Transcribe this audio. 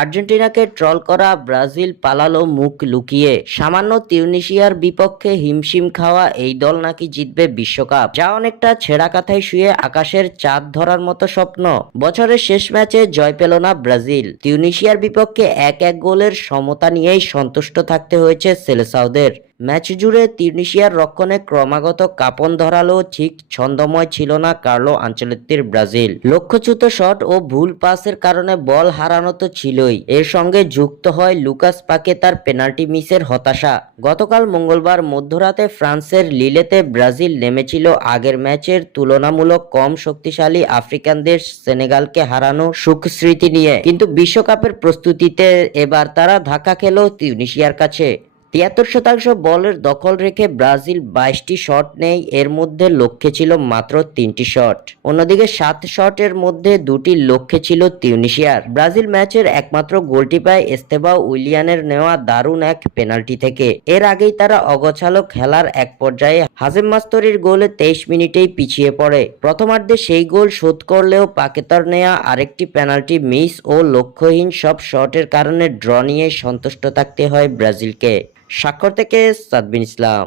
আর্জেন্টিনাকে ট্রল করা ব্রাজিল পালালো মুখ লুকিয়ে। সামান্য তিউনিসিয়ার বিপক্ষে হিমশিম খাওয়া এই দল নাকি জিতবে বিশ্বকাপ, যা অনেকটা ছেঁড়া কাঁথায় শুয়ে আকাশের চাঁদ ধরার মতো স্বপ্ন। বছরের শেষ ম্যাচে জয় পেল না ব্রাজিল। তিউনিসিয়ার বিপক্ষে 1-1 গোলের সমতা নিয়েই সন্তুষ্ট থাকতে হয়েছে সেলেসাওদের। ম্যাচ জুড়ে তিউনিসিয়ার রক্ষণে ক্রমাগত কাঁপন ধরালো, ঠিক ছন্দময় ছিল না কার্লো আনচেলত্তির ব্রাজিল। লক্ষ্যচ্যুত শট ও ভুল পাসের কারণে বল হারানো তো ছিলই, এর সঙ্গে যুক্ত হয় লুকাস পাকেতার পেনাল্টি মিসের হতাশা। গতকাল মঙ্গলবার মধ্যরাতে ফ্রান্সের লিলেতে ব্রাজিল নেমেছিল আগের ম্যাচের তুলনামূলক কম শক্তিশালী আফ্রিকান দেশ সেনেগালকে হারানো সুখস্মৃতি নিয়ে, কিন্তু বিশ্বকাপের প্রস্তুতিতে এবার তারা ধাক্কা খেল তিউনিসিয়ার কাছে। 73% বলের দখল রেখে ব্রাজিল 22টি শট নেয়, এর মধ্যে লক্ষ্যে ছিল মাত্র 3টি শট। অন্যদিকে 7 শটের মধ্যে 2টি লক্ষ্যে ছিল তিউনিসিয়ার। ব্রাজিল ম্যাচের একমাত্র গোলটি পায় এস্তেবাও উইলিয়ানের নেওয়া দারুণ এক পেনাল্টি থেকে। এর আগেই তারা অগোছালো খেলার এক পর্যায়ে হাজেম মাস্তরির গোলে 23 মিনিটেই পিছিয়ে পড়ে। প্রথমার্ধে সেই গোল শোধ করলেও পাকেতার নেয়া আরেকটি পেনাল্টি মিস ও লক্ষ্যহীন সব শটের কারণে ড্র নিয়ে সন্তুষ্ট থাকতে হয় ব্রাজিলকে। স্বাক্ষর থেকে সাদবিন ইসলাম।